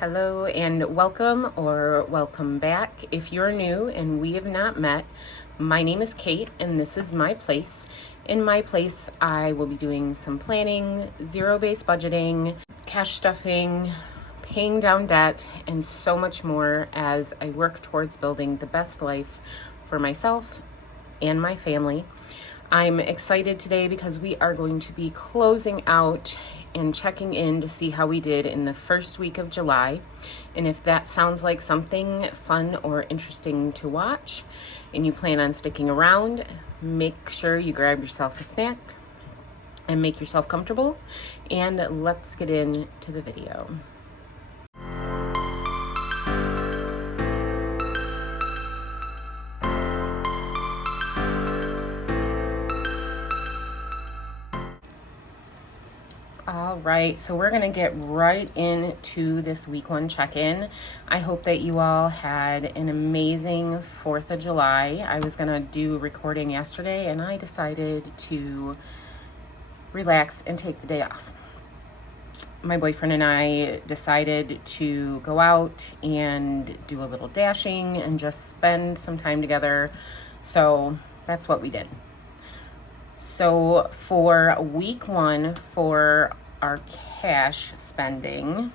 Hello and welcome or welcome back. If you're new and we have not met, my name is Kate and this is my place. In my place, I will be doing some planning, zero-based budgeting, cash stuffing, paying down debt, and so much more as I work towards building the best life for myself and my family. I'm excited today because we are going to be closing out and checking in to see how we did in the first week of July. And if that sounds like something fun or interesting to watch and you plan on sticking around, make sure you grab yourself a snack and make yourself comfortable, and let's get into the video. All right, so we're gonna get right into this week one check-in. I hope that you all had an amazing 4th of July. I was gonna do recording yesterday and I decided to relax and take the day off. My boyfriend and I decided to go out and do a little dashing and just spend some time together. So that's what we did. So for week one, for our cash spending,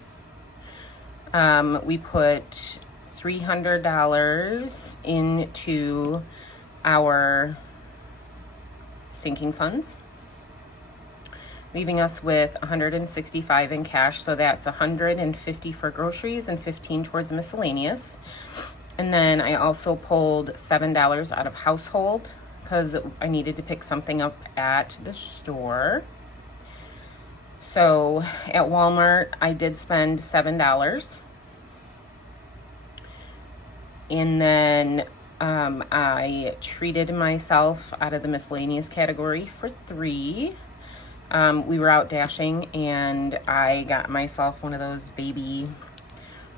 we put $300 into our sinking funds, leaving us with $165 in cash. So that's $150 for groceries and $15 towards miscellaneous. And then I also pulled $7 out of household because I needed to pick something up at the store. So at Walmart, I did spend $7. And then I treated myself out of the miscellaneous category for $3. We were out dashing and I got myself one of those baby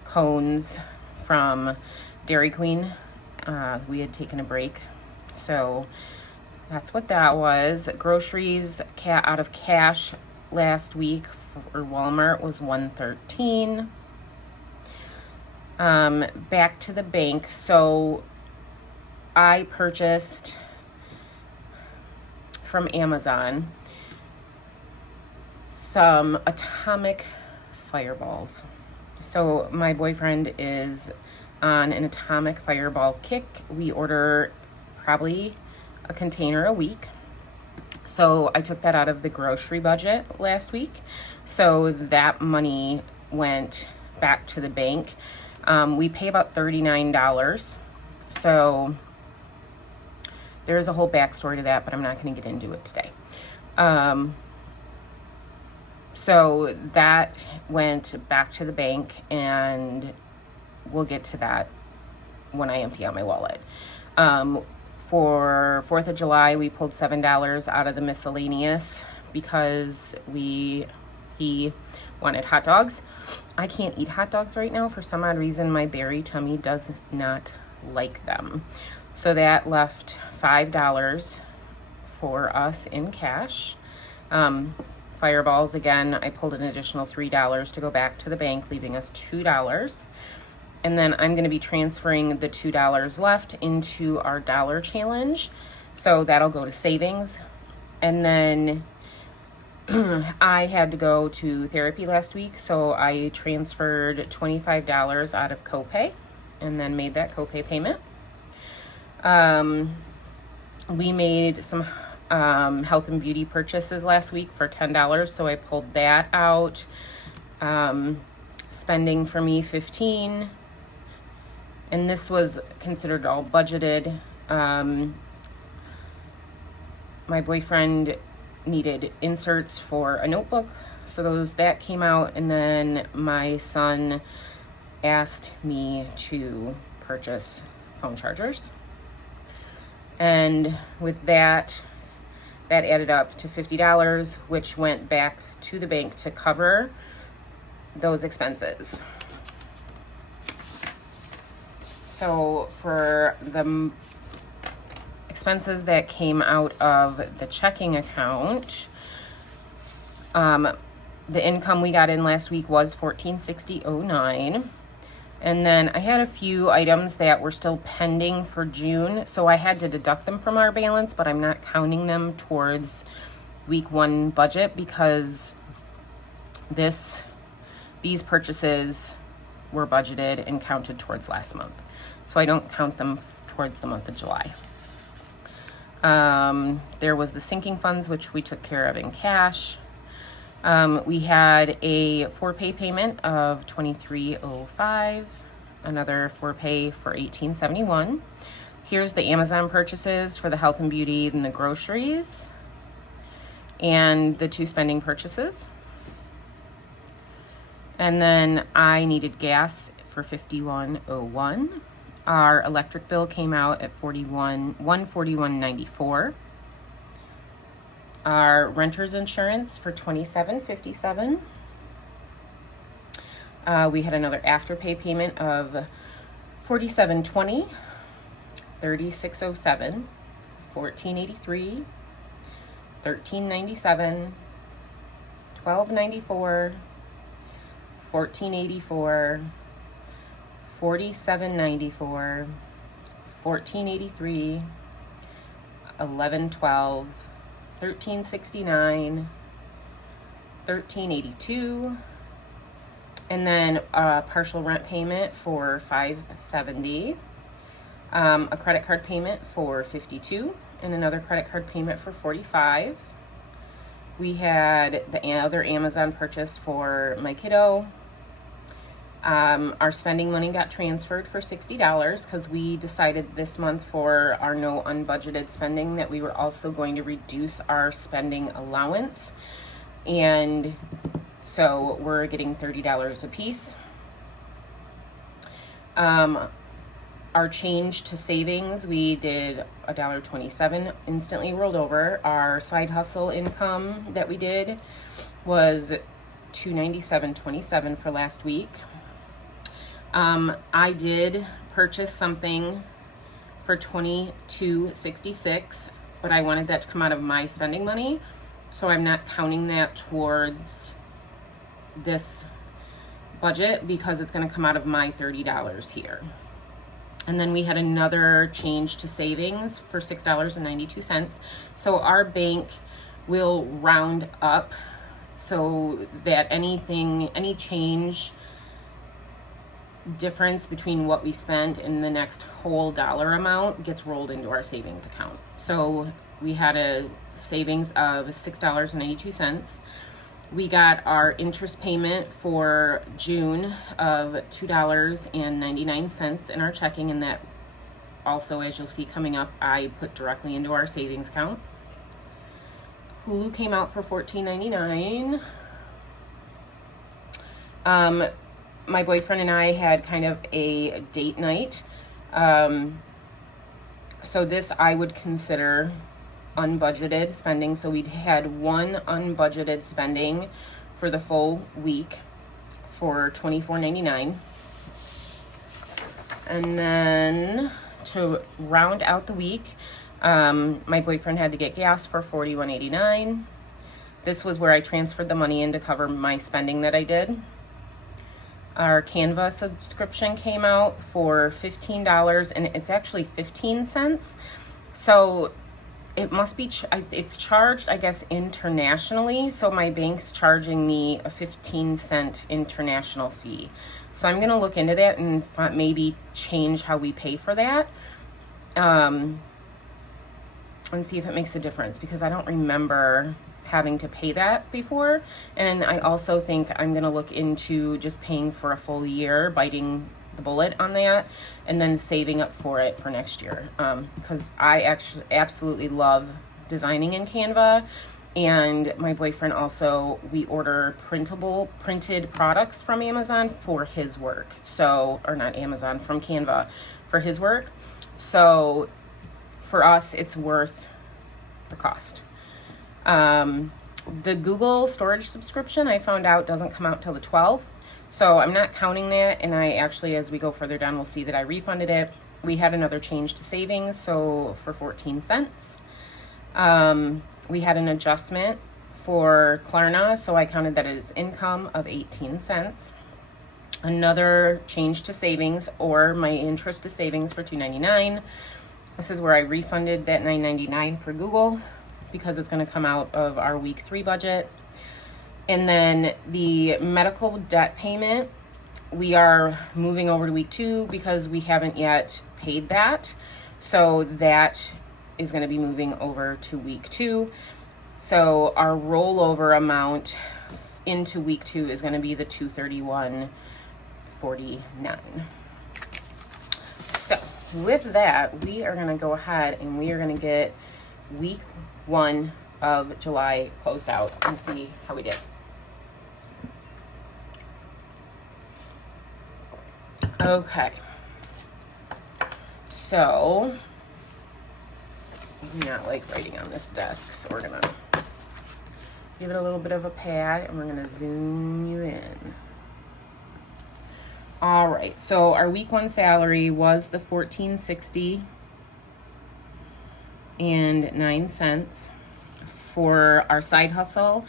cones from Dairy Queen. We had taken a break. So that's what that was. Groceries out of cash last week for Walmart was $113. Back to the bank. So I purchased from Amazon some atomic fireballs. So my boyfriend is on an atomic fireball kick. We order probably a container a week. So I took that out of the grocery budget last week. So that money went back to the bank. We pay about $39. So there's a whole backstory to that, but I'm not going to get into it today. So that went back to the bank, and we'll get to that when I empty out my wallet. For 4th of July, we pulled $7 out of the miscellaneous because he wanted hot dogs. I can't eat hot dogs right now. For some odd reason, my berry tummy does not like them. So that left $5 for us in cash. Fireballs, again, I pulled an additional $3 to go back to the bank, leaving us $2. And then I'm going to be transferring the $2 left into our dollar challenge. So that'll go to savings. And then I had to go to therapy last week. So I transferred $25 out of copay and then made that copay payment. We made some health and beauty purchases last week for $10. So I pulled that out. Spending for me, $15. And this was considered all budgeted. My boyfriend needed inserts for a notebook, so that came out. And then my son asked me to purchase phone chargers. And with that added up to $50, which went back to the bank to cover those expenses. So for the expenses that came out of the checking account, The income we got in last week was $1460.09. And then I had a few items that were still pending for June, so I had to deduct them from our balance, but I'm not counting them towards week 1 budget because these purchases were budgeted and counted towards last month. So I don't count them towards the month of July. There was the sinking funds, which we took care of in cash. We had a 4-pay payment of $23.05, another 4-pay for $18.71. Here's the Amazon purchases for the health and beauty and the groceries, and the 2 spending purchases. And then I needed gas for $51.01. Our electric bill came out at $141.94. Our renter's insurance for $27.57. We had another afterpay payment of $47.20, $36.07, $14.83, $13.97, $12.94, $14.84, $47.94, $14.83, $11.12, $13.69, $13.82, and then a partial rent payment for $5.70, a credit card payment for $52, and another credit card payment for $45. We had the other Amazon purchase for my kiddo. Our spending money got transferred for $60 because we decided this month for our no unbudgeted spending that we were also going to reduce our spending allowance. And so we're getting $30 a piece. Our change to savings, we did $1.27 instantly rolled over. Our side hustle income that we did was $297.27 for last week. I did purchase something for $22.66, but I wanted that to come out of my spending money, so I'm not counting that towards this budget because it's going to come out of my $30 here. And then we had another change to savings for $6.92. So our bank will round up so that any change difference between what we spent and the next whole dollar amount gets rolled into our savings account. So we had a savings of $6.92. We got our interest payment for June of $2.99 in our checking, and that also, as you'll see coming up, I put directly into our savings account. Hulu came out for $14.99. My boyfriend and I had kind of a date night. So this I would consider unbudgeted spending. So we had one unbudgeted spending for the full week for $24.99. And then to round out the week, my boyfriend had to get gas for $41.89. This was where I transferred the money in to cover my spending that I did. Our Canva subscription came out for $15, and it's actually 15 cents. So it must be, it's charged, I guess, internationally. So my bank's charging me a 15-cent international fee. So I'm going to look into that and maybe change how we pay for that. And see if it makes a difference, because I don't remember having to pay that before. And I also think I'm going to look into just paying for a full year, biting the bullet on that, and then saving up for it for next year. Because I actually absolutely love designing in Canva. And my boyfriend also, we order printed products from Amazon for his work. So, or not Amazon, from Canva for his work. So for us, it's worth the cost. The Google storage subscription, I found out, doesn't come out till the 12th. So I'm not counting that. And I actually, as we go further down, we'll see that I refunded it. We had another change to savings, so for 14 cents. We had an adjustment for Klarna, so I counted that as income of 18 cents. Another change to savings, or my interest to savings, for $2.99. This is where I refunded that $9.99 for Google because it's going to come out of our week 3 budget. And then the medical debt payment, we are moving over to week 2 because we haven't yet paid that. So that is going to be moving over to week 2. So our rollover amount into week 2 is going to be the $231.49. So with that, we are going to go ahead and we are going to get week 1 of July closed out and see how we did. Okay. So I'm not like writing on this desk, so we're going to give it a little bit of a pad and we're going to zoom you in. All right, so our week 1 salary was the $14.60 for our side hustle.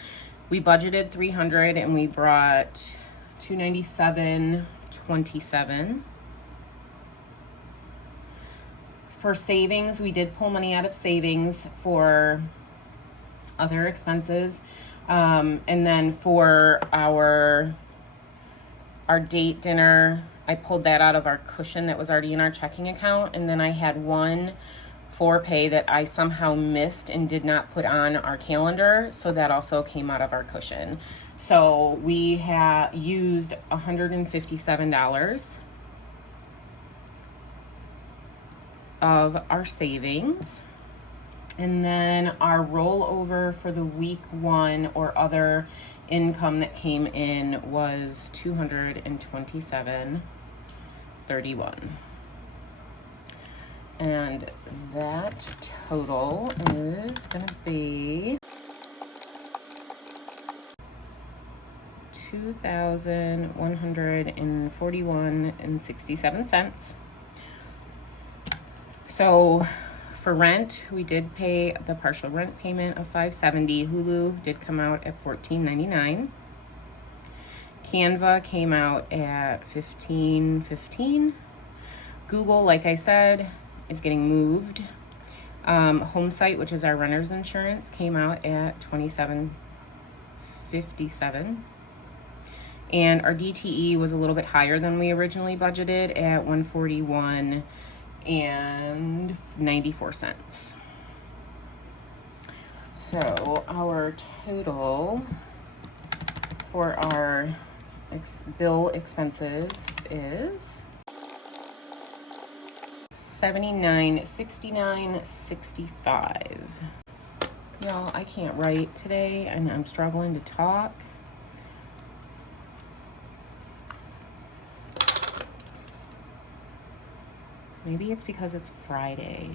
We budgeted $300 and we brought $297.27. For savings, we did pull money out of savings for other expenses. And then for our date dinner, I pulled that out of our cushion that was already in our checking account. And then I had one for pay that I somehow missed and did not put on our calendar. So that also came out of our cushion. So we have used $157 of our savings. And then our rollover for the week 1 or other income that came in was $227.31. And that total is going to be $2,141.67. So for rent, we did pay the partial rent payment of $570. Hulu did come out at $14.99. Canva came out at $15.15. Google, like I said, is getting moved. Homesite, which is our renter's insurance, came out at $27.57. And our DTE was a little bit higher than we originally budgeted at $141.94. So our total for our bill expenses is $79.69.65. Y'all, I can't write today and I'm struggling to talk. Maybe it's because it's Friday.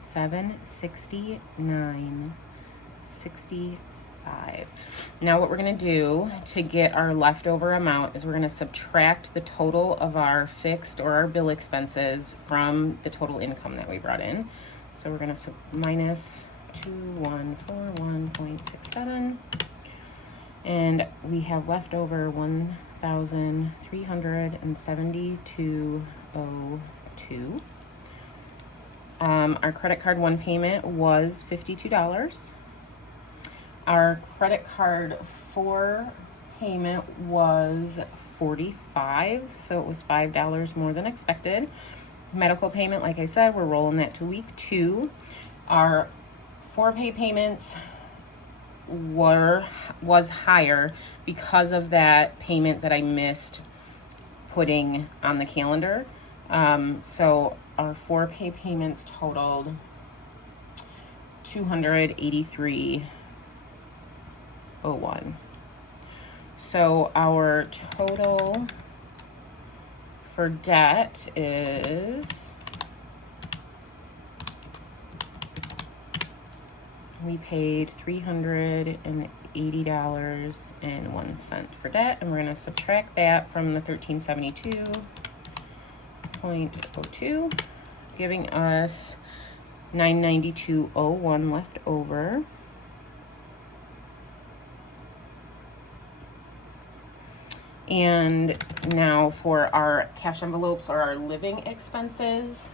$769.65. Now what we're going to do to get our leftover amount is we're going to subtract the total of our fixed or our bill expenses from the total income that we brought in. So we're going to minus 2141.67, and we have left over $1,372.02. Our credit card one payment was $52. Our credit card 4 payment was $45, so it was $5 more than expected. Medical payment, like I said, we're rolling that to week 2. Our 4 pay payments was higher because of that payment that I missed putting on the calendar. So our 4 pay payments totaled $283.01. So our total for debt is we paid $380.01 for debt, and we're going to subtract that from the $1372.02, giving us $992.01 left over. And now for our cash envelopes or our living expenses.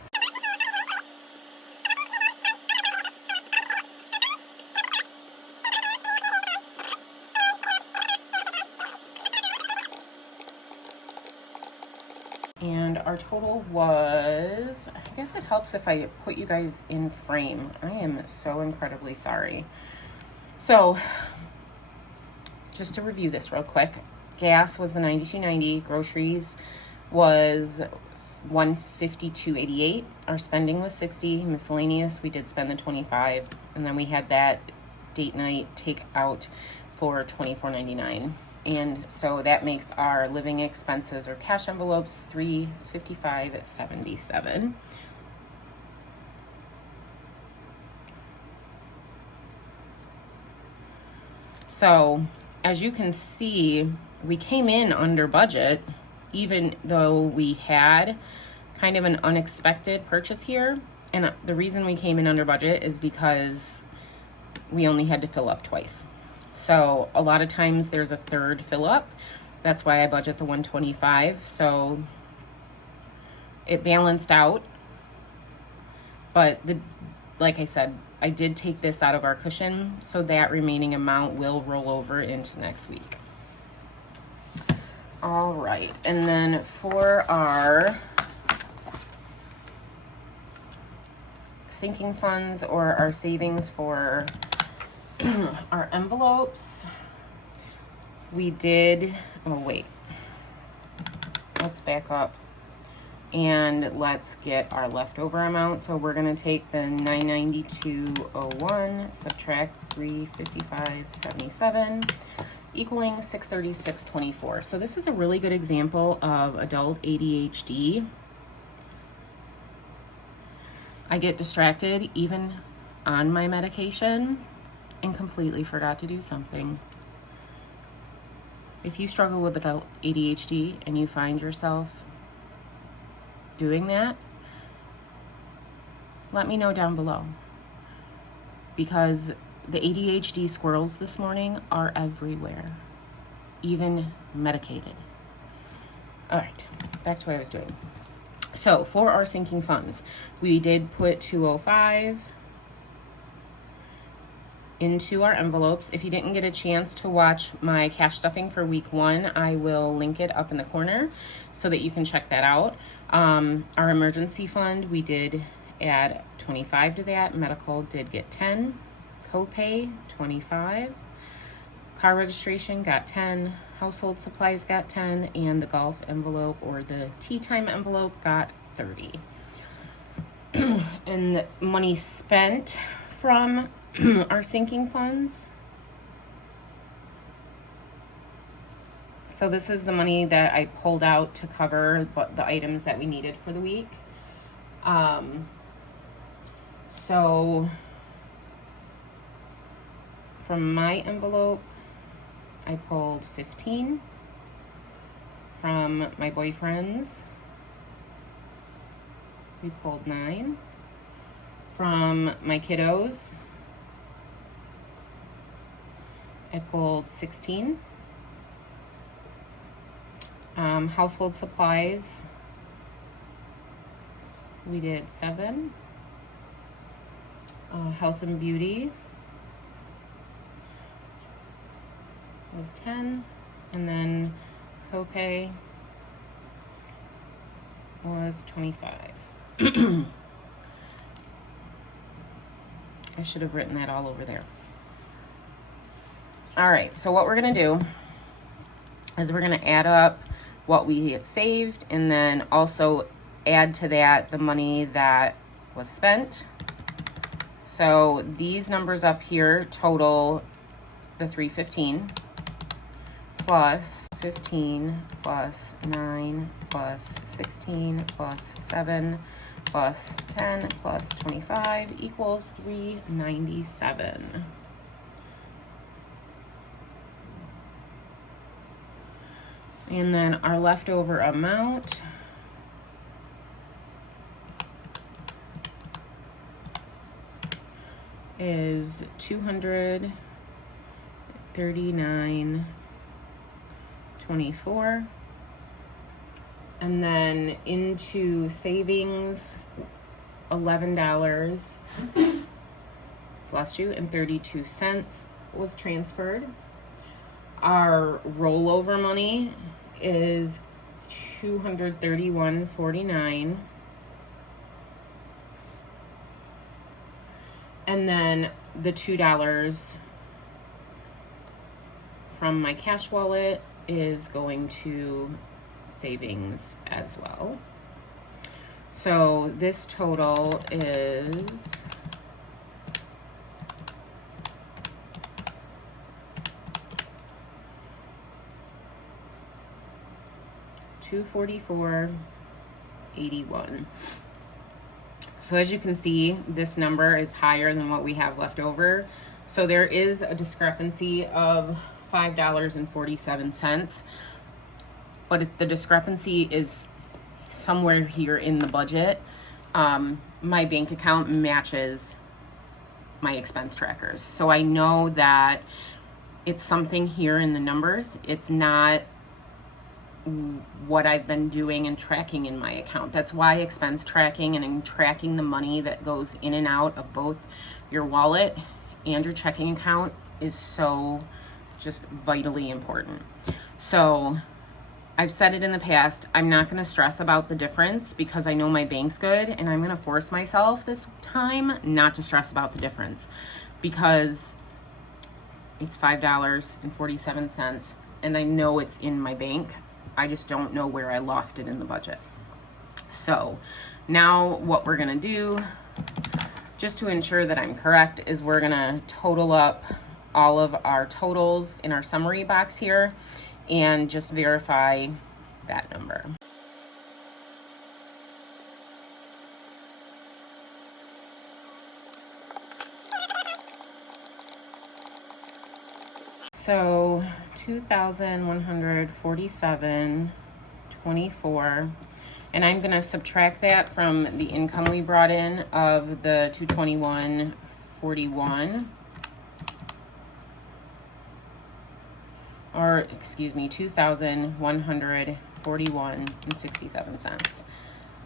And our total was, I guess it helps if I put you guys in frame. I am so incredibly sorry. So, just to review this real quick, gas was the $92.90, groceries was $152.88, our spending was $60, miscellaneous, we did spend the $25, and then we had that date night take out for $24.99. And so that makes our living expenses or cash envelopes $355.77. So as you can see, we came in under budget, even though we had kind of an unexpected purchase here. And the reason we came in under budget is because we only had to fill up twice. So a lot of times there's a third fill up. That's why I budget the $125. So it balanced out. But like I said, I did take this out of our cushion, so that remaining amount will roll over into next week. All right, and then for our sinking funds or our savings for our envelopes, we did, let's back up and let's get our leftover amount. So we're gonna take the $992.01, subtract $355.77, equaling $636.24. So this is a really good example of adult ADHD. I get distracted even on my medication and completely forgot to do something. If you struggle with adult ADHD and you find yourself doing that, let me know down below, because the ADHD squirrels this morning are everywhere, even medicated. All right, back to what I was doing. So for our sinking funds, we did put $205 into our envelopes. If you didn't get a chance to watch my cash stuffing for week 1, I will link it up in the corner so that you can check that out. Our emergency fund, we did add $25 to that. Medical did get $10. Copay, $25. Car registration got $10. Household supplies got $10. And the golf envelope or the tea time envelope got $30. And the money spent from our sinking funds. So this is the money that I pulled out to cover the items that we needed for the week. So from my envelope, I pulled $15. From my boyfriend's, we pulled $9. From my kiddos, I pulled $16. Household supplies, we did $7. Health and beauty was $10. And then copay was $25. I should have written that all over there. All right, so what we're gonna do is we're gonna add up what we have saved and then also add to that the money that was spent. So these numbers up here total the $315 plus 15 plus 9 plus 16 plus 7 plus 10 plus 25 equals $397. And then our leftover amount is $239.24. $224. And then into savings, $11, bless you, and 32 cents was transferred. Our rollover money is $231.49. And then the $2 from my cash wallet is going to savings as well. So this total is $244.81. So as you can see, this number is higher than what we have left over. So there is a discrepancy of $5.47, but the discrepancy is somewhere here in the budget. My bank account matches my expense trackers. So I know that it's something here in the numbers. It's not what I've been doing and tracking in my account. That's why expense tracking and tracking the money that goes in and out of both your wallet and your checking account is so just vitally important. So I've said it in the past, I'm not going to stress about the difference because I know my bank's good, and I'm going to force myself this time not to stress about the difference because it's $5.47 and I know it's in my bank. I just don't know where I lost it in the budget. So now what we're going to do, just to ensure that I'm correct, is we're going to total up all of our totals in our summary box here and just verify that number. So $2,147.24, and I'm going to subtract that from the income we brought in of the $221.41. Or excuse me, $2,141.67,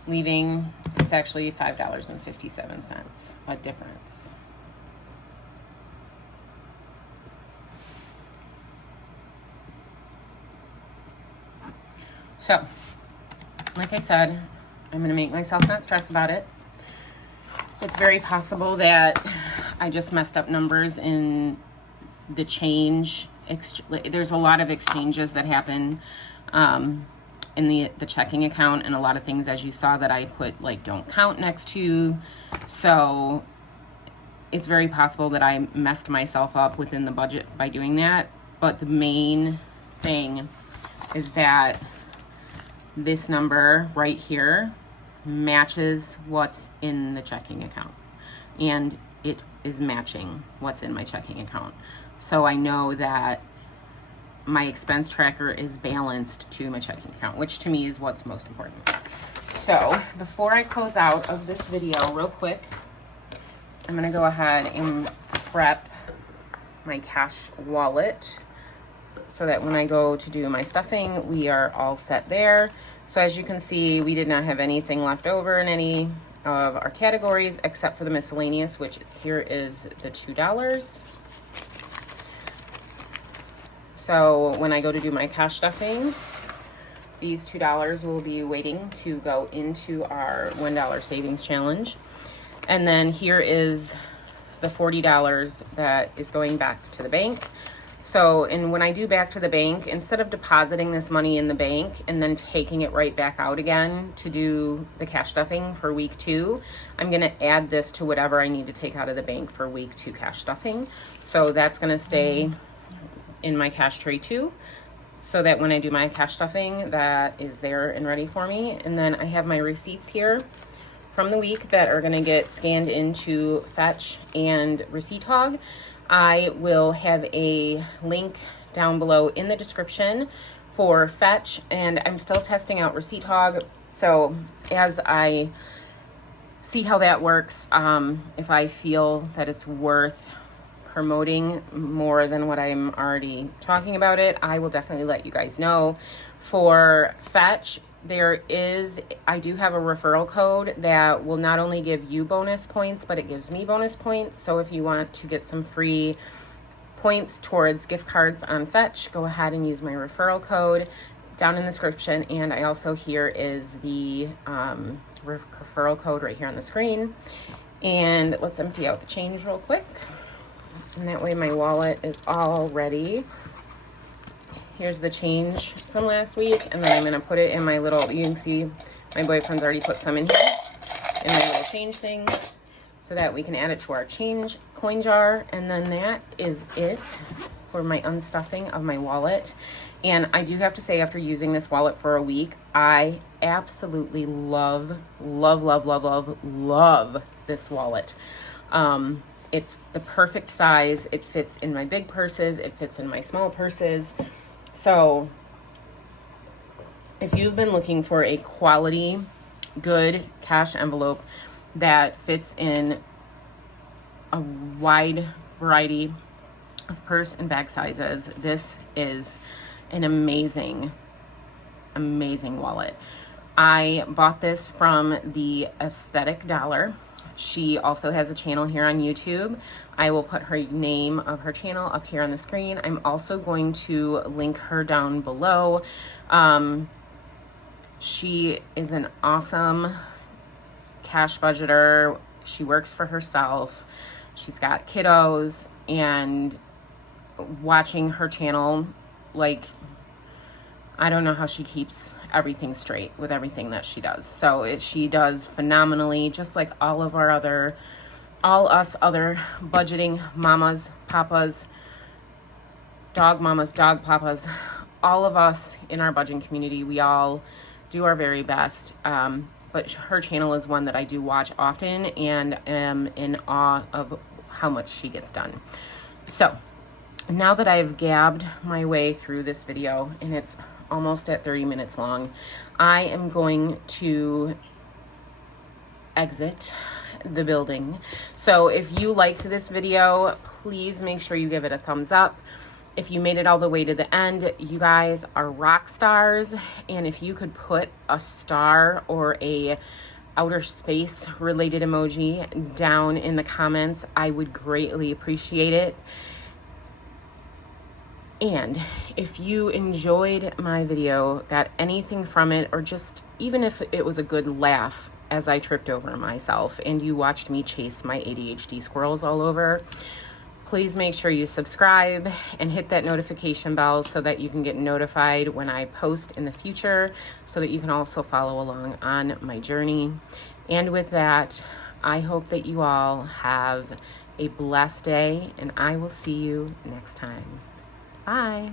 leaving, it's actually $5.57, a difference. So, like I said, I'm going to make myself not stress about it. It's very possible that I just messed up numbers in the change. There's a lot of exchanges that happen in the checking account, and a lot of things, as you saw, that I put like don't count next to. So it's very possible that I messed myself up within the budget by doing that. But the main thing is that this number right here matches what's in the checking account, and it is matching what's in my checking account. So I know that my expense tracker is balanced to my checking account, which to me is what's most important. So before I close out of this video real quick, I'm gonna go ahead and prep my cash wallet so that when I go to do my stuffing, we are all set there. So as you can see, we did not have anything left over in any of our categories except for the miscellaneous, which here is the $2. So when I go to do my cash stuffing, these $2 will be waiting to go into our $1 savings challenge. And then here is the $40 that is going back to the bank. So, and when I do back to the bank, instead of depositing this money in the bank and then taking it right back out again to do the cash stuffing for week 2, I'm going to add this to whatever I need to take out of the bank for week 2 cash stuffing. So that's going to stay in my cash tray too, so that when I do my cash stuffing, that is there and ready for me. And then I have my receipts here from the week that are going to get scanned into Fetch and Receipt Hog. I will have a link down below in the description for Fetch, and I'm still testing out Receipt Hog. So as I see how that works, if I feel that it's worth promoting more than what I'm already talking about it, I will definitely let you guys know. For Fetch, I do have a referral code that will not only give you bonus points, but it gives me bonus points. So if you want to get some free points towards gift cards on Fetch, go ahead and use my referral code down in the description. And I also, here is the referral code right here on the screen. And let's empty out the change real quick. And that way my wallet is all ready. Here's the change from last week. And then I'm going to put it in my little, you can see my boyfriend's already put some in here in my little change thing so that we can add it to our change coin jar. And then that is it for my unstuffing of my wallet. And I do have to say, after using this wallet for a week, I absolutely love this wallet. It's the perfect size. It fits in my big purses. It fits in my small purses. So if you've been looking for a quality, good cash envelope that fits in a wide variety of purse and bag sizes, this is an amazing wallet. I bought this from the Aesthetic Dollar. She also has a channel here on YouTube. I will put her name of her channel up here on the screen. I'm also going to link her down below. She is an awesome cash budgeter. She works for herself. She's got kiddos, and watching her channel, like, I don't know how she keeps everything straight with everything that she does. So she does phenomenally, just like all us other budgeting mamas, papas, dog mamas, dog papas, all of us in our budgeting community, we all do our very best. But her channel is one that I do watch often and am in awe of how much she gets done. So now that I've gabbed my way through this video, and it's almost at 30 minutes long, I am going to exit the building. So if you liked this video, please make sure you give it a thumbs up. If you made it all the way to the end, you guys are rock stars. And if you could put a star or a outer space related emoji down in the comments, I would greatly appreciate it. And if you enjoyed my video, got anything from it, or just even if it was a good laugh as I tripped over myself and you watched me chase my ADHD squirrels all over, please make sure you subscribe and hit that notification bell so that you can get notified when I post in the future, so that you can also follow along on my journey. And with that, I hope that you all have a blessed day, and I will see you next time. Bye.